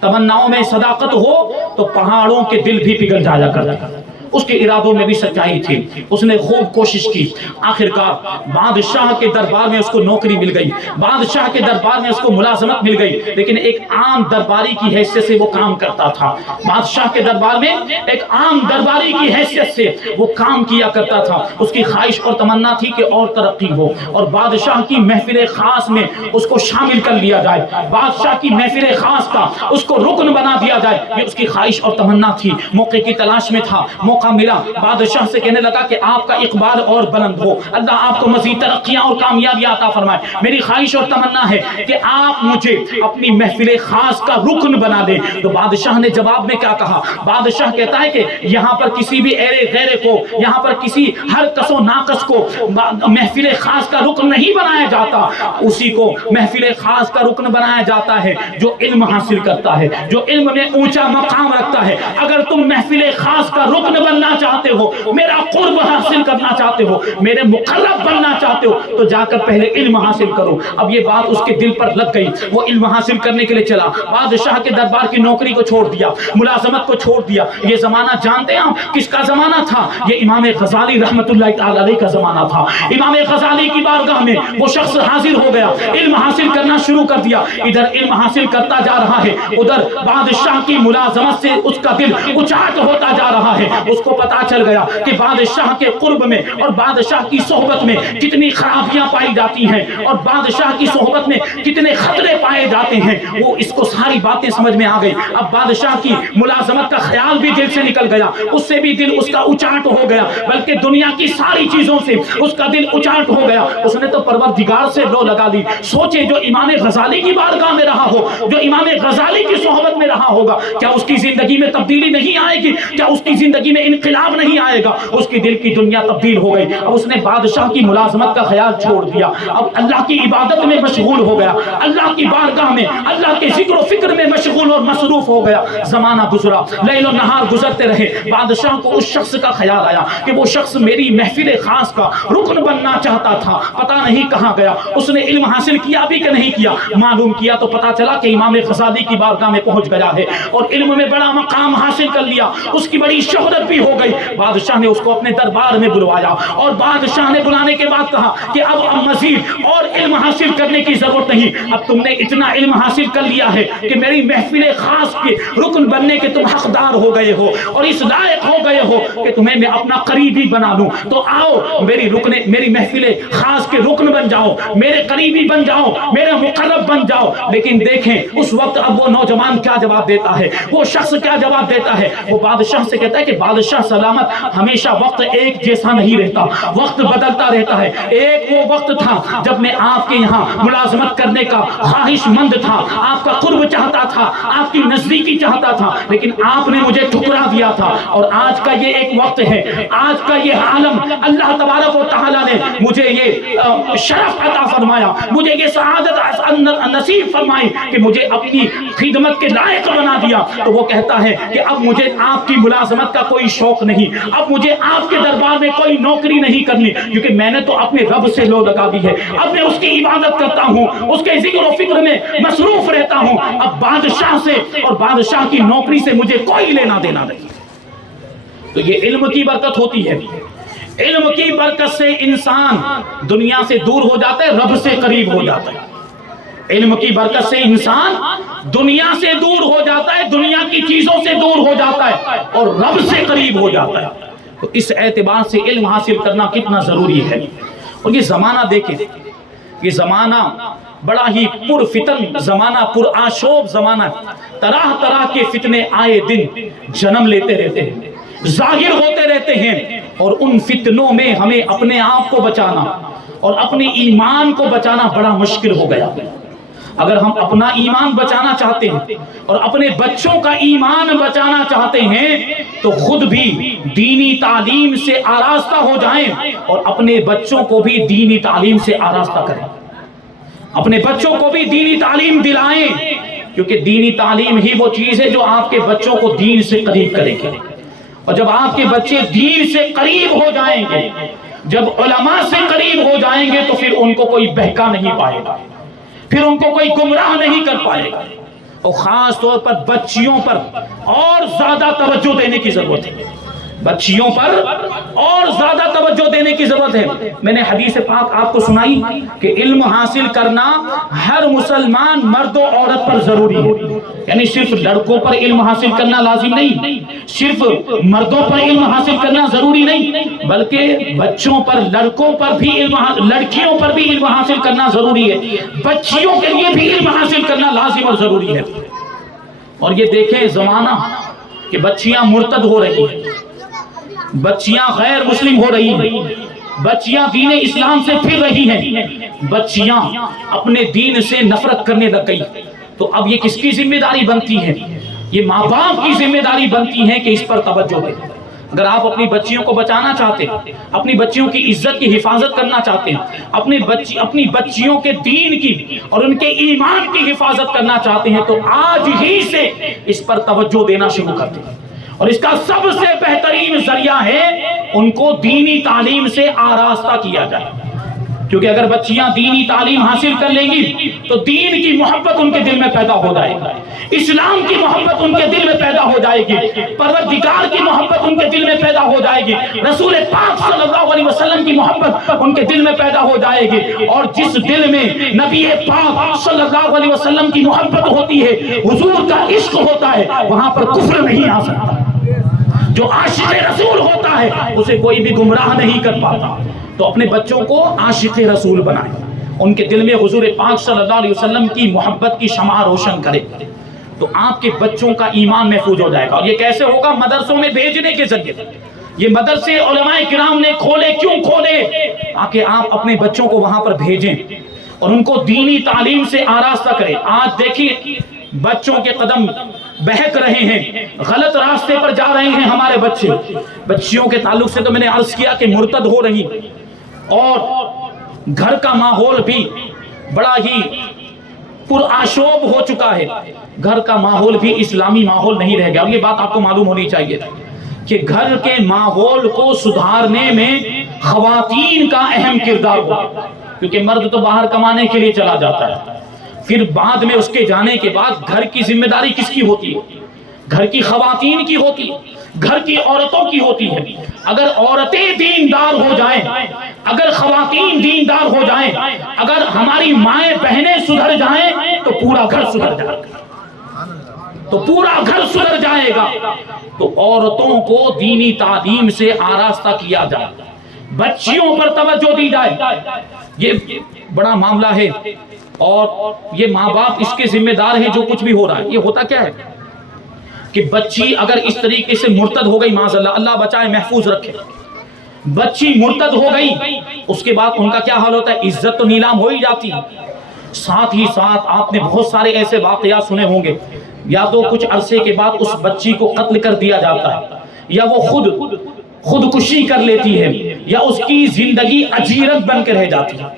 تمناؤں میں صداقت ہو تو پہاڑوں کے دل بھی پگھل جایا کرتا۔ اس کے ارادوں میں بھی سچائی تھی، اس نے خوب کوشش کی، آخرکار بادشاہ کے دربار میں اس کو نوکری مل گئی، بادشاہ کے دربار میں اس کو ملازمت مل گئی، لیکن ایک عام درباری کی حیثیت سے وہ کام کرتا تھا، بادشاہ کے دربار میں ایک عام درباری کی حیثیت سے وہ کام کیا کرتا تھا۔ اس کی خواہش اور تمنا تھی کہ اور ترقی ہو اور بادشاہ کی محفل خاص میں اس کو شامل کر لیا جائے، بادشاہ کی محفل خاص کا اس کو رکن بنا دیا جائے، یہ اس کی خواہش اور تمنا تھی۔ موقع کی تلاش میں تھا، موقع ملا، بادشاہ سے کہنے لگا کہ آپ کا اقبال اور بلند ہو، اللہ آپ کو مزید ترقیاں اور کامیابیاں عطا فرمائے، میری خواہش اور تمنا ہے کہ آپ مجھے اپنی محفل خاص کا رکن بنا دیں۔ تو بادشاہ نے جواب میں کیا کہا؟ بادشاہ کہتا ہے کہ یہاں پر کسی بھی ایرے غیرے کو، یہاں پر کسی ہر کس و ناقص کو محفل خاص کا رکن نہیں بنایا جاتا، اسی کو محفل خاص کا رکن بنایا جاتا ہے جو علم حاصل کرتا ہے، جو علم میں اونچا مقام رکھتا ہے۔ اگر تم محفل خاص کا رکن بننا چاہتے ہو، میرا قرب حاصل کرنا چاہتے ہو، میرے مقرب بننا چاہتے ہو، تو جا کر پہلے علم حاصل کرو۔ اب یہ بات اس کے دل پر لگ گئی، وہ علم حاصل کرنے کے لیے چلا، بادشاہ کے دربار کی نوکری کو چھوڑ دیا، ملازمت کو چھوڑ دیا۔ یہ زمانہ جانتے ہیں آپ کس کا زمانہ تھا؟ یہ امام غزالی رحمت اللہ تعالی علیہ کا زمانہ تھا۔ امام غزالی کی بارگاہ میں وہ شخص حاضر ہو گیا، علم حاصل کرنا شروع کر دیا، ادھر علم حاصل کرتا جا رہا ہے، ادھر بادشاہ کی ملازمت سے اس کا دل اچاٹ ہوتا جا رہا ہے۔ اس کو پتا چل گیا کہ بادشاہ کے قرب میں اور بادشاہ کی صحبت میں کتنی خرابیاں پائی جاتی ہیں اور بادشاہ کی صحبت میں کتنے خطرے پائے جاتے ہیں، وہ اس کو ساری باتیں سمجھ میں آ گئی۔ اب بادشاہ کی ملازمت کا خیال بھی دل سے نکل گیا، اس سے بھی دل اس کا اچاٹ ہو گیا، بلکہ دنیا کی ساری چیزوں سے اس کا دل اچاٹ ہو گیا۔ اس نے تو پروردگار سے لو لگا لی۔ سوچے جو امام غزالی کی بارگاہ میں رہا ہو، جو امام غزالی کی صحبت میں رہا ہوگا، کیا اس کی زندگی میں تبدیلی نہیں آئے گی؟ کیا اس کی زندگی میں انقلاب نہیں آئے گا؟ اس کی دل کی دنیا تبدیل ہو گئی۔ اب اس نے بادشاہ کی ملازمت کا خیال چھوڑ دیا، اب اللہ کی عبادت میں مشغول ہو گیا، اللہ کی بارگاہ میں اللہ کے ذکر و فکر میں مشغول اور مصروف ہو گیا۔ زمانہ گزرا، لیل و نہار گزرتے رہے، بادشاہ کو اس شخص کا خیال آیا کہ وہ شخص میری محفل خاص کا رکن بننا چاہتا تھا، پتہ نہیں کہاں گیا۔ اس نے علم حاصل کیا بھی کہ نہیں کیا؟ معلوم کیا تو پتہ چلا کہ امام غزالی کی بارگاہ میں پہنچ گیا ہے اور علم میں بڑا مقام حاصل کر لیا، اس کی بڑی شہرت بھی ہو گئی۔ بادشاہ نے اس کو اپنے دربار میں بلوایا اور بادشاہ نے بلانے کے بعد کہا کہ اب مزید اور علم حاصل کرنے کی ضرورت نہیں، اب تم نے اتنا علم حاصل کر لیا ہے کہ میری محفل خاص کے رکن بننے کے تم حقدار ہو گئے ہو اور اس لائق ہو گئے ہو کہ تمہیں میں اپنا قریبی بنا لوں، تو آؤ میری محفل خاص کے رکن بن جاؤ، میرے قریبی بن جاؤ، میرے مقرب بن جاؤ۔ لیکن دیکھیں اس وقت اب وہ نوجوان کیا جواب دیتا ہے، وہ شخص کیا جواب دیتا ہے؟ وہ بادشاہ سے کہتا ہے کہ بادشاہ سلامت، ہمیشہ وقت ایک جیسا نہیں رہتا، وقت بدلتا رہتا ہے۔ ایک وہ وقت تھا جب میں آپ کے یہاں ملازمت کرنے کا خواہش مند تھا، آپ کا قرب چاہتا تھا، آپ کی نزدیکی چاہتا تھا، لیکن آپ نے مجھے ٹھکرا دیا تھا۔ اور آج کا یہ ایک وقت ہے، آج کا یہ عالم، اللہ تبارک و تعالیٰ نے مجھے یہ شرف عطا فرمایا، مجھے یہ سعادت نصیب فرمائی کہ مجھے اپنی خدمت کے لائق بنا دیا۔ تو وہ کہتا ہے کہ اب مجھے آپ کی ملازمت کا کوئی شوق نہیں، اب مجھے آپ کے دربار میں کوئی نوکری نہیں کرنی، کیونکہ میں نے تو اپنے رب سے لو لگا دی ہے، اب میں اس کی عبادت کرتا ہوں، اس کے ذکر و فکر میں مصروف رہتا ہوں، اب بادشاہ سے اور بادشاہ کی نوکری سے مجھے کوئی لینا دینا نہیں۔ تو یہ علم کی برکت ہوتی ہے. علم کی برکت سے انسان دنیا سے دور ہو جاتا ہے، رب سے قریب ہو جاتا ہے. علم کی برکت سے انسان دنیا سے دور ہو جاتا ہے، دنیا کی چیزوں سے دور ہو جاتا ہے اور رب سے قریب ہو جاتا ہے. تو اس اعتبار سے علم حاصل کرنا کتنا ضروری ہے. اور یہ زمانہ دیکھیں، یہ زمانہ بڑا ہی پر فتن زمانہ، پر آشوب زمانہ، طرح طرح کے فتنے آئے دن جنم لیتے رہتے ہیں، ظاہر ہوتے رہتے ہیں. اور ان فتنوں میں ہمیں اپنے آپ کو بچانا اور اپنے ایمان کو بچانا بڑا مشکل ہو گیا. اگر ہم اپنا ایمان بچانا چاہتے ہیں اور اپنے بچوں کا ایمان بچانا چاہتے ہیں تو خود بھی دینی تعلیم سے آراستہ ہو جائیں اور اپنے بچوں کو بھی دینی تعلیم سے آراستہ کریں. اپنے بچوں کو بھی دینی تعلیم دلائیں، کیونکہ دینی تعلیم ہی وہ چیز ہے جو آپ کے بچوں کو دین سے قریب کرے گی. اور جب آپ کے بچے دین سے قریب ہو جائیں گے، جب علماء سے قریب ہو جائیں گے، تو پھر ان کو کوئی بہکا نہیں پائے گا، پھر ان کو کوئی گمراہ نہیں کر پائے گا. اور خاص طور پر بچیوں پر اور زیادہ توجہ دینے کی ضرورت ہے. بچیوں پر اور زیادہ توجہ دینے کی ضرورت ہے. میں نے حدیث پاک آپ کو سنائی کہ علم حاصل کرنا ہر مسلمان مرد و عورت پر ضروری ہے. یعنی صرف لڑکوں پر علم حاصل کرنا لازم نہیں، صرف مردوں پر علم حاصل کرنا ضروری نہیں، بلکہ بچوں پر، لڑکوں پر بھی علم، لڑکیوں پر بھی علم حاصل کرنا ضروری ہے. بچیوں کے لیے بھی علم حاصل کرنا لازم اور ضروری ہے. اور یہ دیکھیں زمانہ کہ بچیاں مرتد ہو رہی ہیں، بچیاں غیر مسلم ہو رہی ہیں، بچیاں دین اسلام سے پھر رہی ہیں، بچیاں اپنے دین سے نفرت کرنے لگ گئی. تو اب یہ کس کی ذمہ داری بنتی ہے؟ یہ ماں باپ کی ذمہ داری بنتی ہے کہ اس پر توجہ دیں. اگر آپ اپنی بچیوں کو بچانا چاہتے ہیں، اپنی بچیوں کی عزت کی حفاظت کرنا چاہتے ہیں، اپنی بچیوں کے دین کی اور ان کے ایمان کی حفاظت کرنا چاہتے ہیں، تو آج ہی سے اس پر توجہ دینا شروع کر دیں. اور اس کا سب سے بہترین ذریعہ ہے ان کو دینی تعلیم سے آراستہ کیا جائے. کیونکہ اگر بچیاں دینی تعلیم حاصل کر لیں گی تو دین کی محبت ان کے دل میں پیدا ہو جائے گی، اسلام کی محبت ان کے دل میں پیدا ہو جائے گی، پروردگار کی محبت ان کے دل میں پیدا ہو جائے گی، رسول پاک صلی اللہ علیہ وسلم کی محبت ان کے دل میں پیدا ہو جائے گی. اور جس دل میں نبی پاک صلی اللہ علیہ وسلم کی محبت ہوتی ہے، حضور کا عشق ہوتا ہے، وہاں پر کفر نہیں آ سکتا. جو عاشق رسول ہوتا ہے اسے کوئی بھی گمراہ نہیں کر پاتا. تو اپنے بچوں کو عاشق رسول بنائیں، ان کے دل میں حضور پاک صلی اللہ علیہ وسلم کی محبت کی شمع روشن کرے، تو آپ کے بچوں کا ایمان محفوظ ہو جائے گا. اور یہ کیسے ہوگا؟ مدرسوں میں بھیجنے کے ذریعے. یہ مدرسے علماء کرام نے کھولے، کیوں کھولے؟ تاکہ آپ اپنے بچوں کو وہاں پر بھیجیں اور ان کو دینی تعلیم سے آراستہ کریں. آج دیکھیے بچوں کے قدم بہک رہے ہیں، غلط راستے پر جا رہے ہیں ہمارے بچے. بچیوں کے تعلق سے تو میں نے عرض کیا کہ مرتد ہو رہی، اور گھر کا ماحول بھی بڑا ہی پرآشوب ہو چکا ہے. گھر کا ماحول بھی اسلامی ماحول نہیں رہ گیا. اور یہ بات آپ کو معلوم ہونی چاہیے کہ گھر کے ماحول کو سدھارنے میں خواتین کا اہم کردار ہوگا. کیونکہ مرد تو باہر کمانے کے لیے چلا جاتا ہے، پھر بعد میں اس کے جانے کے بعد گھر کی ذمہ داری کس کی ہوتی ہے؟ گھر کی خواتین کی ہوتی ہے، گھر کی عورتوں کی ہوتی ہے. اگر عورتیں دیندار ہو جائیں، اگر خواتین دیندار ہو جائیں، اگر ہماری مائیں بہنیں سدھر جائیں تو پورا گھر سدھر جائے گا، تو پورا گھر سدھر جائے گا. تو عورتوں کو دینی تعلیم سے آراستہ کیا جائے، بچیوں پر توجہ دی جائے. یہ بڑا معاملہ ہے اور یہ ماں باپ اس کے ذمہ دار ہیں جو کچھ بھی ہو رہا ہے. یہ ہوتا کیا ہے کہ بچی اگر اس طریقے سے مرتد ہو گئی، معاذ اللہ، اللہ بچائے محفوظ رکھے، بچی مرتد ہو گئی، اس کے بعد ان کا کیا حال ہوتا ہے؟ عزت تو نیلام ہو ہی جاتی ہے. ساتھ ہی ساتھ آپ نے بہت سارے ایسے واقعات سنے ہوں گے، یا تو کچھ عرصے کے بعد اس بچی کو قتل کر دیا جاتا ہے، یا وہ خودکشی کر لیتی ہے، یا اس کی زندگی اجیرت بن کے رہ جاتی ہے.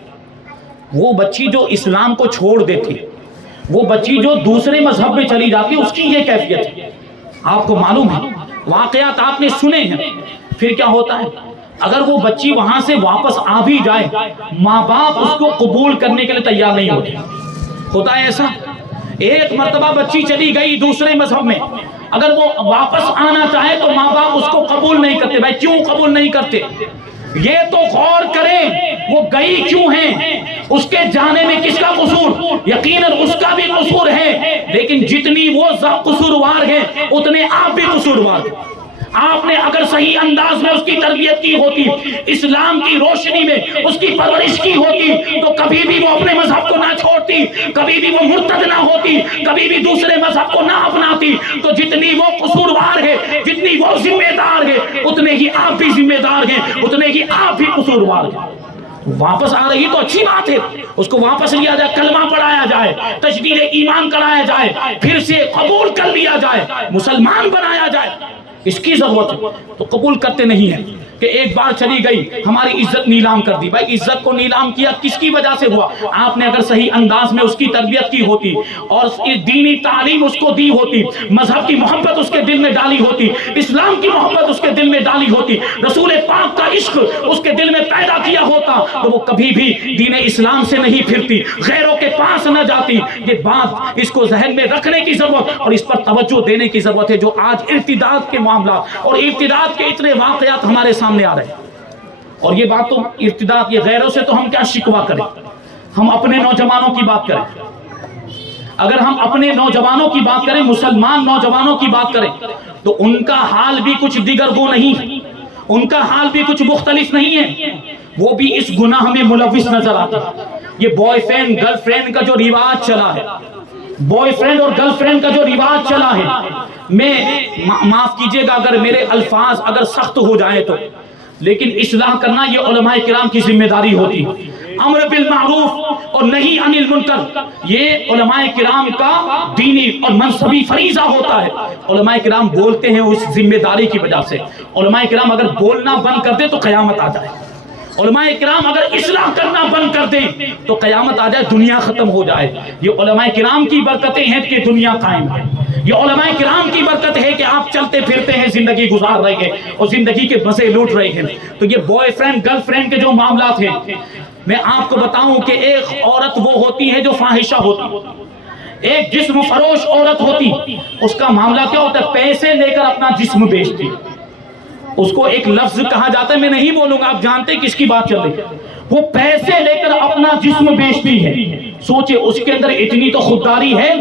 وہ بچی جو اسلام کو چھوڑ دیتی، وہ بچی جو دوسرے مذہب میں چلی جاتی، اس کی یہ کیفیت ہے. آپ کو معلوم ہے، واقعات آپ نے سنے ہیں. پھر کیا ہوتا ہے؟ اگر وہ بچی وہاں سے واپس آ بھی جائے، ماں باپ اس کو قبول کرنے کے لیے تیار نہیں ہوتے. ہوتا ہے ایسا. ایک مرتبہ بچی چلی گئی دوسرے مذہب میں، اگر وہ واپس آنا چاہے تو ماں باپ اس کو قبول نہیں کرتے. بھائی کیوں قبول نہیں کرتے؟ یہ تو غور کریں وہ گئی کیوں ہیں، اس کے جانے میں کس کا قصور؟ یقیناً اس کا بھی قصور ہے، لیکن جتنی وہ قصوروار ہیں اتنے آپ بھی قصوروار ہیں. آپ نے اگر صحیح انداز میں اس کی تربیت کی ہوتی، اسلام کی روشنی میں اس کی پرورش کی ہوتی، تو کبھی بھی وہ اپنے مذہب کو نہ چھوڑتی، کبھی بھی وہ مرتد نہ ہوتی، کبھی بھی دوسرے مذہب کو نہ اپناتی. تو جتنی وہ قصوروار ہے، جتنی وہ ذمہ دار ہے، اتنے ہی آپ بھی ذمہ دار ہیں، اتنے ہی آپ بھی قصوروار ہیں. واپس آ رہی تو اچھی بات ہے، اس کو واپس لیا جائے، کلمہ پڑھایا جائے، تجدید ایمان کرایا جائے، پھر سے قبول کر لیا جائے، مسلمان بنایا جائے، اس کی ضرورت ہے. تو قبول کرتے نہیں ہیں کہ ایک بار چلی گئی ہماری عزت نیلام کر دی. بھائی عزت کو نیلام کیا کس کی وجہ سے ہوا؟ آپ نے اگر صحیح انداز میں اس کی تربیت کی ہوتی اور دینی تعلیم اس کو دی ہوتی، مذہب کی محبت اس کے دل میں ڈالی ہوتی، اسلام کی محبت اس کے دل میں ڈالی ہوتی، رسول پاک کا عشق اس کے دل میں پیدا کیا ہوتا، تو وہ کبھی بھی دین اسلام سے نہیں پھرتی، غیروں کے پاس نہ جاتی. یہ بات اس کو ذہن میں رکھنے کی ضرورت اور اس پر توجہ دینے کی ضرورت ہے. جو آج ارتداد کے معاملات اور ارتداد کے اتنے واقعات ہمارے سامنے آ رہے ہیں، اور یہ بات تو ارتداد، یہ غیروں سے تو ہم کیا شکوہ کریں، ہم اپنے نوجوانوں کی بات کریں. اگر ہم اپنے نوجوانوں کی بات کریں، مسلمان نوجوانوں کی بات کریں، تو ان کا حال بھی کچھ دیگر گو نہیں، ان کا حال بھی کچھ مختلف نہیں ہے. وہ بھی اس گناہ میں ملوث نظر آتے ہیں. یہ بوائے فرینڈ گرل فرینڈ کا جو رواج چلا ہے، بوائے فرینڈ اور گرل فرینڈ کا جو رواج چلا ہے، میں معاف کیجئے گا اگر میرے الفاظ اگر سخت ہو جائیں تو، لیکن اصلاح کرنا یہ علماء کرام کی ذمہ داری ہوتی. امر بالمعروف اور نہی عن المنکر یہ علماء کرام کا دینی اور منصبی فریضہ ہوتا ہے. علماء کرام بولتے ہیں اس ذمہ داری کی وجہ سے. علماء کرام اگر بولنا بند کر دے تو قیامت آ جائے. علماء کرام اگر اصلاح کرنا بند کر دیں تو قیامت آ جائے، دنیا ختم ہو جائے. یہ علماء کرام کی برکتیں ہیں کہ دنیا قائم ہے. یہ علماء کرام کی برکت ہے کہ آپ چلتے پھرتے ہیں، زندگی گزار رہے ہیں اور زندگی کے مزے لوٹ رہے ہیں. تو یہ بوائے فرینڈ گرل فرینڈ کے جو معاملات ہیں، میں آپ کو بتاؤں کہ ایک عورت وہ ہوتی ہے جو فاحشہ ہوتی، ایک جسم فروش عورت ہوتی. اس کا معاملہ کیا ہوتا ہے؟ پیسے لے کر اپنا جسم بیچتی. اس کو ایک لفظ کہا جاتا ہے، میں نہیں بولوں گا، آپ جانتے کس کی بات چل رہی ہے. وہ پیسے لے کر اپنا جسم بیچتی ہے. سوچے اس کے اندر اتنی تو خودداری ہے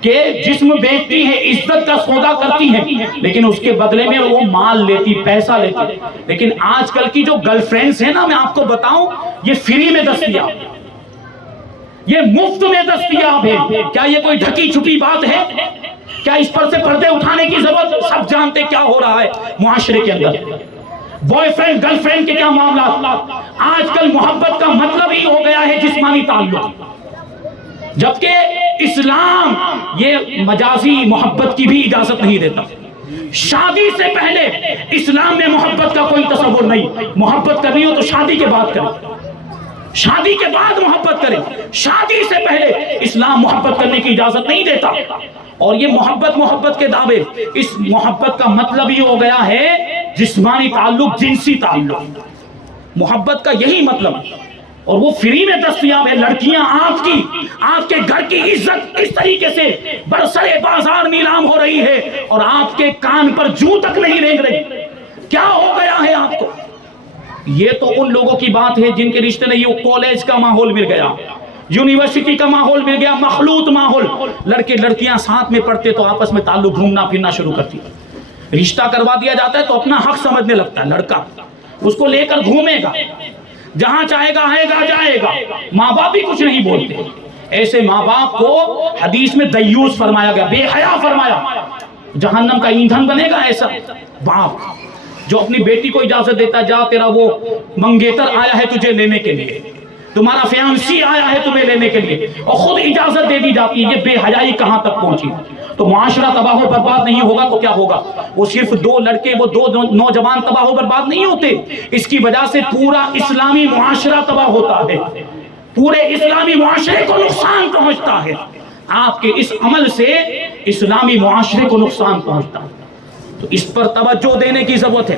کہ جسم بیچتی ہے، عزت کا سودا کرتی ہے، لیکن اس کے بدلے میں وہ مال لیتی، پیسہ لیتی. لیکن آج کل کی جو گرل فرینڈز ہیں نا، میں آپ کو بتاؤں یہ فری میں دستیاب، یہ مفت میں دستیاب ہے. کیا یہ کوئی ڈھکی چھپی بات ہے؟ کیا اس پر سے پردے اٹھانے کی ضرورت؟ سب جانتے کیا ہو رہا ہے معاشرے کے اندر. بوائے فرینڈ گرل فرینڈ کے کیا معاملات. آج کل محبت کا مطلب ہی ہو گیا ہے جسمانی تعلق، جبکہ اسلام یہ مجازی محبت کی بھی اجازت نہیں دیتا. شادی سے پہلے اسلام میں محبت کا کوئی تصور نہیں. محبت کرنی ہو تو شادی کے بعد کریں، شادی کے بعد محبت کریں. شادی سے پہلے اسلام محبت کرنے کی اجازت نہیں دیتا. اور یہ محبت کے دعوے، اس محبت کا مطلب ہی ہو گیا ہے جسمانی تعلق، جنسی تعلق. محبت کا یہی مطلب، اور وہ فری میں دستیاب ہے. لڑکیاں آپ کے گھر کی عزت اس طریقے سے برسر بازار نیلام ہو رہی ہے اور آپ کے کان پر جو تک نہیں رینگ رہی. کیا ہو گیا ہے آپ کو؟ یہ تو ان لوگوں کی بات ہے جن کے رشتے نہیں. وہ کالج کا ماحول مل گیا، یونیورسٹی کا ماحول مل گیا، مخلوط ماحول. لڑکے لڑکیاں ساتھ میں پڑھتے تو آپس میں تعلق گھومنا پھرنا شروع کرتی. رشتہ کروا دیا جاتا ہے تو اپنا حق سمجھنے لگتا ہے لڑکا، اس کو لے کر گھومے گا، جہاں چاہے گا آئے گا جائے گا. ماں باپ بھی کچھ نہیں بولتے. ایسے ماں باپ کو حدیث میں دیوس فرمایا گیا، بے حیا فرمایا، جہنم کا ایندھن بنے گا. ایسا باپ جو اپنی بیٹی کو اجازت دیتا، جا تیرا وہ منگیتر آیا ہے تجھے لینے کے لیے، تمہارا فیانسی آیا ہے تمہیں لینے کے لیے، اور خود اجازت دے دی جاتی ہے. یہ بے حیائی کہاں تک پہنچی؟ تو معاشرہ تباہ و برباد نہیں ہوگا تو کیا ہوگا؟ وہ صرف دو لڑکے، وہ دو نوجوان تباہ و برباد نہیں ہوتے، اس کی وجہ سے پورا اسلامی معاشرہ تباہ ہوتا ہے، پورے اسلامی معاشرے کو نقصان پہنچتا ہے. آپ کے اس عمل سے اسلامی معاشرے کو نقصان پہنچتا ہے. تو اس پر توجہ دینے کی ضرورت ہے.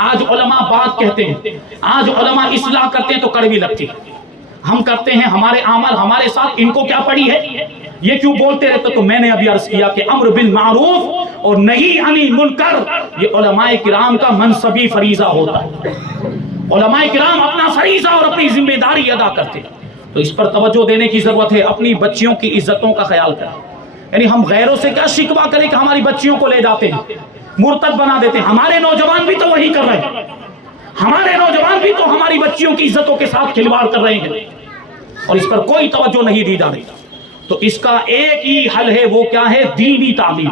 آج علماء بات کہتے ہیں، آج علماء اصلاح کرتے ہیں تو کڑوی لگتی. ہم کرتے ہیں، ہمارے عمل ہمارے ساتھ، ان کو کیا پڑی ہے، یہ کیوں بولتے رہتے؟ تو میں نے ابھی عرض کیا کہ امر بالمعروف اور نہیں عنی منکر، یہ علماء کرام کا منصبی فریضہ ہوتا ہے۔ علماء کرام اپنا فریضہ اور اپنی ذمہ داری ادا کرتے ہیں، تو اس پر توجہ دینے کی ضرورت ہے۔ اپنی بچیوں کی عزتوں کا خیال کریں، یعنی ہم غیروں سے کیا شکوہ کریں کہ ہماری بچیوں کو لے جاتے ہیں، مرتد بنا دیتے ہیں۔ ہمارے نوجوان بھی تو وہی کر رہے ہیں، ہمارے نوجوان بھی تو ہماری بچیوں کی عزتوں کے ساتھ کھلواڑ کر رہے ہیں، اور اس پر کوئی توجہ نہیں دی جا رہی۔ تو اس کا ایک ہی حل ہے، وہ کیا ہے؟ دینی تعلیم۔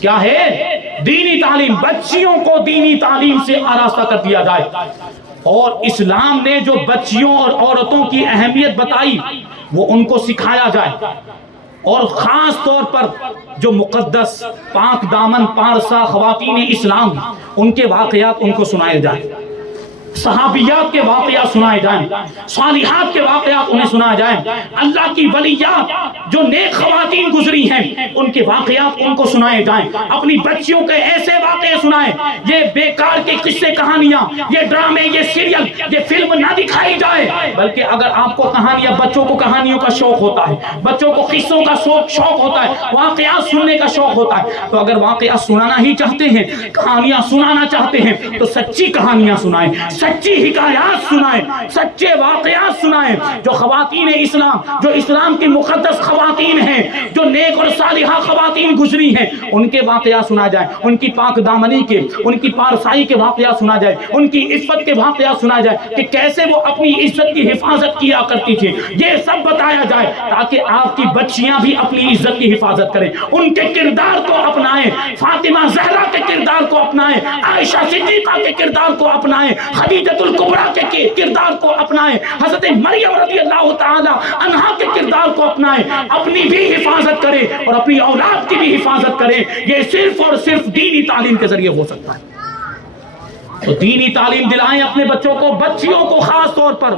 کیا ہے؟ دینی تعلیم۔ بچیوں کو دینی تعلیم سے آراستہ کر دیا جائے، اور اسلام نے جو بچیوں اور عورتوں کی اہمیت بتائی وہ ان کو سکھایا جائے، اور خاص طور پر جو مقدس پاک دامن پارسا خواتین اسلام ان کے واقعات ان کو سنائے جائیں، صحابیات کے واقعات سنائے جائیں، صالحات کے واقعات انہیں سنائے جائیں، اللہ کی ولیات جو نیک خواتین گزری ہیں ان کے واقعات ان کو سنائے جائیں۔ اپنی بچیوں کے ایسے واقعے سنائیں، یہ بیکار کے قصے کہانیاں، یہ ڈرامے، یہ سیریل، یہ فلم نہ دکھائی جائے، بلکہ اگر آپ کو کہانیاں، بچوں کو کہانیوں کا شوق ہوتا ہے، بچوں کو قصوں کا شوق ہوتا ہے، واقعات سننے کا شوق ہوتا ہے، تو اگر واقعات سنانا ہی چاہتے ہیں، کہانیاں سنانا چاہتے ہیں، تو سچی کہانیاں سنائیں، سچی حکایات سنائیں، سچے واقعات سنائیں۔ جو خواتین اسلام، جو اسلام کی مقدس خواتین ہیں، جو نیک اور صالحہ خواتین گزری ہیں، ان کے واقعات سنا جائیں، ان کی پاک دامنی کے، ان کی پارسائی کے واقعات سنا جائے، ان کی عفت کے واقعات سنا جائے کہ کیسے وہ اپنی عزت کی حفاظت کیا کرتی تھی، یہ سب بتایا جائے تاکہ آپ کی بچیاں بھی اپنی عزت کی حفاظت کریں، ان کے کردار کو اپنائیں، فاطمہ زہرا کے کردار کو اپنائیں، عائشہ صدیقہ کے کردار کو اپنائیں، خدیجۃ الکبریٰ کے کردار کو اپنائیں، حضرت مریم رضی اللہ تعالی عنہا کے کردار کو اپنائیں، اپنی بھی حفاظت کریں اور اپنی اولاد کی بھی حفاظت کریں۔ یہ صرف اور صرف دینی تعلیم کے ذریعے ہو سکتا ہے۔ تو دینی تعلیم دلائیں اپنے بچوں کو، بچیوں کو خاص طور پر۔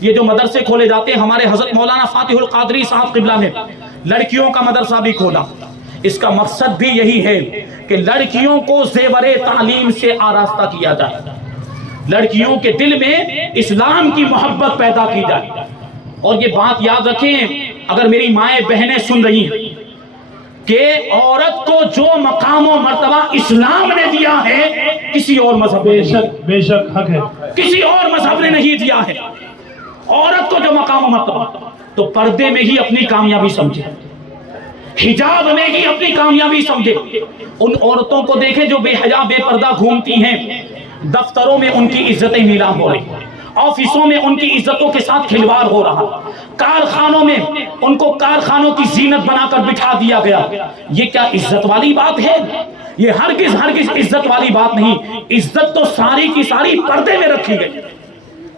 یہ جو مدرسے کھولے جاتے ہیں، ہمارے حضرت مولانا فاتح القادری صاحب قبلہ نے لڑکیوں کا مدرسہ بھی کھولا، اس کا مقصد بھی یہی ہے کہ لڑکیوں کو زیور تعلیم سے آراستہ کیا جائے، لڑکیوں کے دل میں اسلام کی محبت پیدا کی جائے۔ اور یہ بات یاد رکھیں، اگر میری مائیں بہنیں سن رہی ہیں کہ عورت کو جو مقام و مرتبہ اسلام نے دیا ہے کسی اور مذہب نے بے شک حق ہے، کسی اور مذہب نے نہیں دیا ہے۔ عورت کو جو مقام و مرتبہ، تو پردے میں ہی اپنی کامیابی سمجھے، حجاب میں ہی اپنی کامیابی سمجھے۔ ان عورتوں کو دیکھیں جو بے حجاب بے پردہ گھومتی ہیں، دفتروں میں ان کی عزتیں نیلام ہو رہی، آفسوں میں ان کی عزتوں کے ساتھ کھلواڑ ہو رہا، کارخانوں میں ان کو کارخانوں کی زینت بنا کر بٹھا دیا گیا۔ یہ کیا عزت والی بات ہے؟ یہ ہرگز عزت والی بات نہیں۔ عزت تو ساری کی ساری پردے میں رکھی گئی،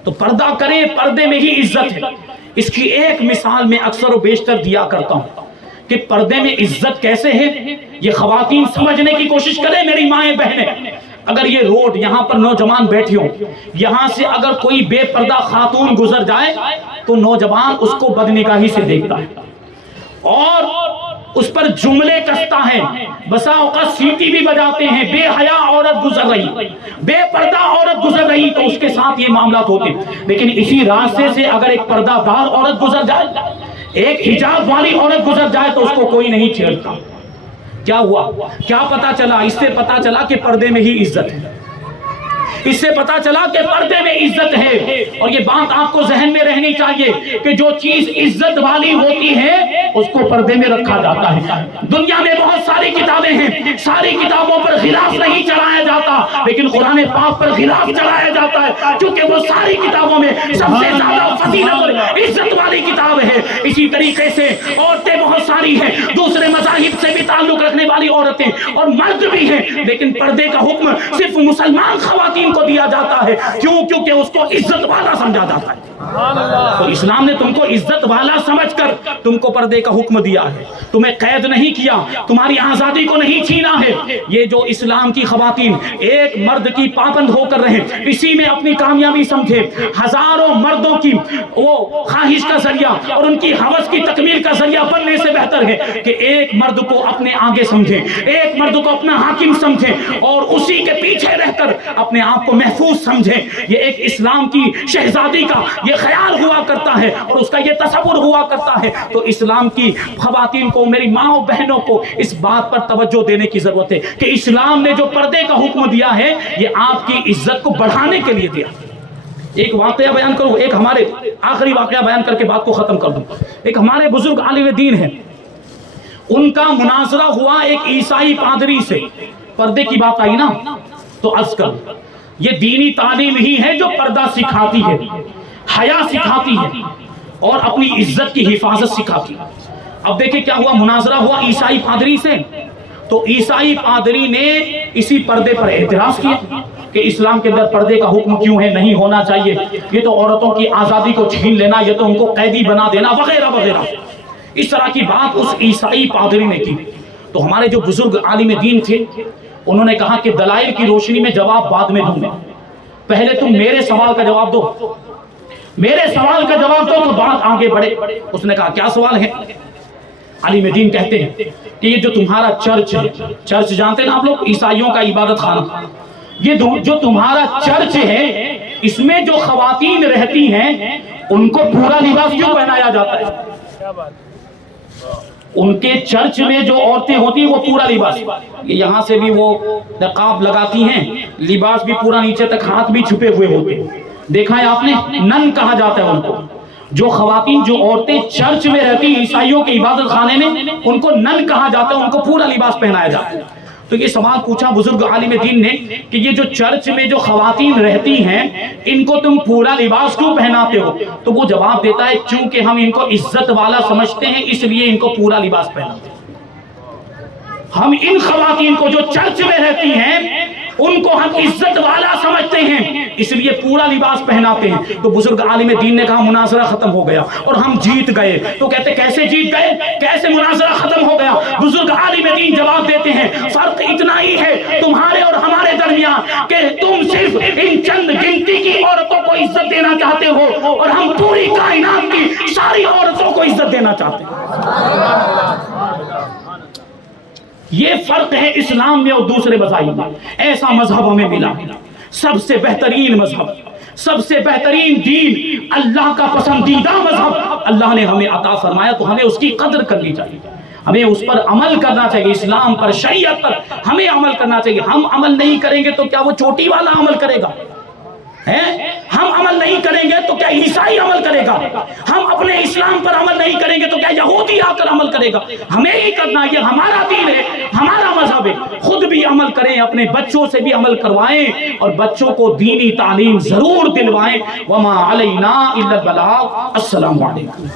تو پردہ کریں، پردے میں ہی عزت ہے۔ اس کی ایک مثال میں اکثر و بیشتر دیا کرتا ہوں کہ پردے میں عزت کیسے ہے، یہ خواتین سمجھنے کی کوشش کریں میری مائیں بہنیں۔ اگر یہ روڈ یہاں پر نوجوان بیٹھے ہوں، یہاں سے اگر کوئی بے پردہ خاتون گزر جائے تو نوجوان اس کو بدنگاہی سے دیکھتا ہے اور اس پر جملے کستا ہے، بسا اوقات سیٹی بھی بجاتے ہیں، بے حیا عورت گزر رہی، بے پردہ عورت گزر رہی، تو اس کے ساتھ یہ معاملات ہوتے ہیں۔ لیکن اسی راستے سے اگر ایک پردہ دار عورت گزر جائے، ایک حجاب والی عورت گزر جائے، تو اس کو کوئی نہیں چھیڑتا۔ کیا ہوا؟ کیا پتا چلا؟ اس سے پتا چلا کہ پردے میں ہی عزت ہے، اس سے پتا چلا کہ پردے میں عزت ہے۔ اور یہ بات آپ کو ذہن میں رہنی چاہیے کہ جو چیز عزت والی ہوتی ہے اس کو پردے میں رکھا جاتا ہے۔ دنیا میں بہت ساری کتابیں ہیں، ساری کتابوں پر غلاف نہیں چڑھایا جاتا، لیکن قرآن پاک پر غلاف چڑھایا جاتا ہے، کیونکہ وہ ساری کتابوں میں سب سے زیادہ فضیلت اور عزت والی کتاب ہے۔ اسی طریقے سے عورتیں بہت ساری ہیں، دوسرے مذاہب سے بھی تعلق رکھنے والی عورتیں اور مرد بھی ہیں، لیکن پردے کا حکم صرف مسلمان خواتین کو دیا جاتا ہے۔ کیوں؟ کیونکہ اس کو عزت والا سمجھا جاتا ہے۔ تو اسلام نے تم کو عزت والا سمجھ کر تم کو پردے کا حکم دیا ہے، تمہیں قید نہیں کیا، تمہاری آزادی کو نہیں چھینا ہے۔ یہ جو اسلام کی خواتین ایک مرد کی پابند ہو کر رہیں، اسی میں اپنی کامیابی سمجھے، ہزاروں مردوں کی وہ خواہش کا ذریعہ اور ان کی ہوس کی تکمیل کا ذریعہ بننے سے بہتر ہے کہ ایک مرد کو اپنے آگے سمجھیں، ایک مرد کو اپنا حاکم سمجھیں اور اسی کے پیچھے رہ کر اپنے آپ کو محفوظ سمجھیں۔ یہ ایک اسلام کی شہزادی کا، یہ یہ خیال ہوا کرتا ہے اور اس کا یہ تصور ہوا کرتا ہے، تو اسلام کی خواتین کو، میری ماں بہنوں کو اس بات پر توجہ دینے کی ضرورت ہے کہ اسلام نے جو پردے کا حکم دیا ہے یہ آپ کی عزت کو بڑھانے کے لیے دیا۔ ایک واقعہ بیان کروں، ایک ہمارے آخری واقعہ بیان کر کے بات کو ختم کر دوں۔ ایک ہمارے بزرگ عالم دین ہیں، ان کا مناظرہ ہوا ایک عیسائی پادری سے، پردے کی بات آئی نا تو عرض کر، یہ دینی تعلیم ہی ہے جو پردہ سکھاتی ہے، حیا سکھاتی ہے اور اپنی عزت کی حفاظت سکھاتی ہے۔ اب دیکھیں کیا ہوا، مناظرہ ہوا عیسائی پادری سے، تو عیسائی پادری نے اسی پردے پر اعتراض کیا کہ اسلام کے اندر پردے کا حکم کیوں ہے، نہیں ہونا چاہیے، یہ تو عورتوں کی آزادی کو چھین لینا، یہ تو ان کو قیدی بنا دینا وغیرہ وغیرہ، اس طرح کی بات اس عیسائی پادری نے کی۔ تو ہمارے جو بزرگ عالم دین تھے انہوں نے کہا کہ دلائل کی روشنی میں جواب بعد میں دوں گا، پہلے تم میرے سوال کا جواب دو، میرے سوال کا جواب دو تو بات آگے بڑھے۔ اس نے کہا کیا سوال ہے؟ عالم دین کہتے ہیں کہ یہ جو تمہارا چرچ ہے، چرچ جانتے ہیں نا آپ لوگ، عیسائیوں کا عبادت خانہ، یہ جو تمہارا چرچ ہے اس میں جو خواتین رہتی ہیں ان کو پورا لباس کیوں پہنایا جاتا ہے؟ ان کے چرچ میں جو عورتیں ہوتی ہیں وہ پورا لباس، یہاں سے بھی وہ نقاب لگاتی ہیں، لباس بھی پورا نیچے تک، ہاتھ بھی چھپے ہوئے ہوتے ہیں، دیکھا ہے آپ نے، نن کہا جاتا ہے ان کو۔ جو خواتین، جو عورتیں چرچ میں رہتی ہیں عیسائیوں کے عبادت خانے میں، ان کو نن کہا جاتا ہے، ان کو پورا لباس پہنایا جاتا ہے۔ تو یہ سوال پوچھا بزرگ عالم دین نے کہ یہ جو چرچ میں جو خواتین رہتی ہیں ان کو تم پورا لباس کیوں پہناتے ہو؟ تو وہ جواب دیتا ہے چونکہ ہم ان کو عزت والا سمجھتے ہیں اس لیے ان کو پورا لباس پہناتے ہیں۔ ہم ان خواتین کو جو چرچ میں رہتی ہیں ان کو ہم عزت والا سمجھتے ہیں اس لیے پورا لباس پہناتے ہیں۔ تو بزرگ عالم دین نے کہا مناظرہ ختم ہو گیا اور ہم جیت گئے۔ تو کہتے کیسے جیت گئے، کیسے مناظرہ ختم ہو گیا؟ بزرگ عالم دین جواب دیتے ہیں فرق اتنا ہی ہے تمہارے اور ہمارے درمیان کہ تم صرف ان چند گنتی کی عورتوں کو عزت دینا چاہتے ہو اور ہم پوری کائنات کی ساری عورتوں کو عزت دینا چاہتے ہیں۔ یہ فرق ہے اسلام میں اور دوسرے مذاہب میں۔ ایسا مذہب ہمیں ملا، سب سے بہترین مذہب، سب سے بہترین دین، اللہ کا پسندیدہ مذہب اللہ نے ہمیں عطا فرمایا، تو ہمیں اس کی قدر کرنی چاہیے، ہمیں اس پر عمل کرنا چاہیے، اسلام پر، شریعت پر ہمیں عمل کرنا چاہیے۔ ہم عمل نہیں کریں گے تو کیا وہ چوٹی والا عمل کرے گا؟ ہم عمل نہیں کریں گے تو کیا عیسائی عمل کرے گا؟ ہم اپنے اسلام پر عمل نہیں کریں گے تو کیا یہودی آ کر عمل کرے گا؟ ہمیں ہی کرنا، یہ ہمارا دین ہے، ہمارا مذہب ہے۔ خود بھی عمل کریں، اپنے بچوں سے بھی عمل کروائیں اور بچوں کو دینی تعلیم ضرور دلوائیں۔ وما علینا الا البلاغ۔ السلام علیکم۔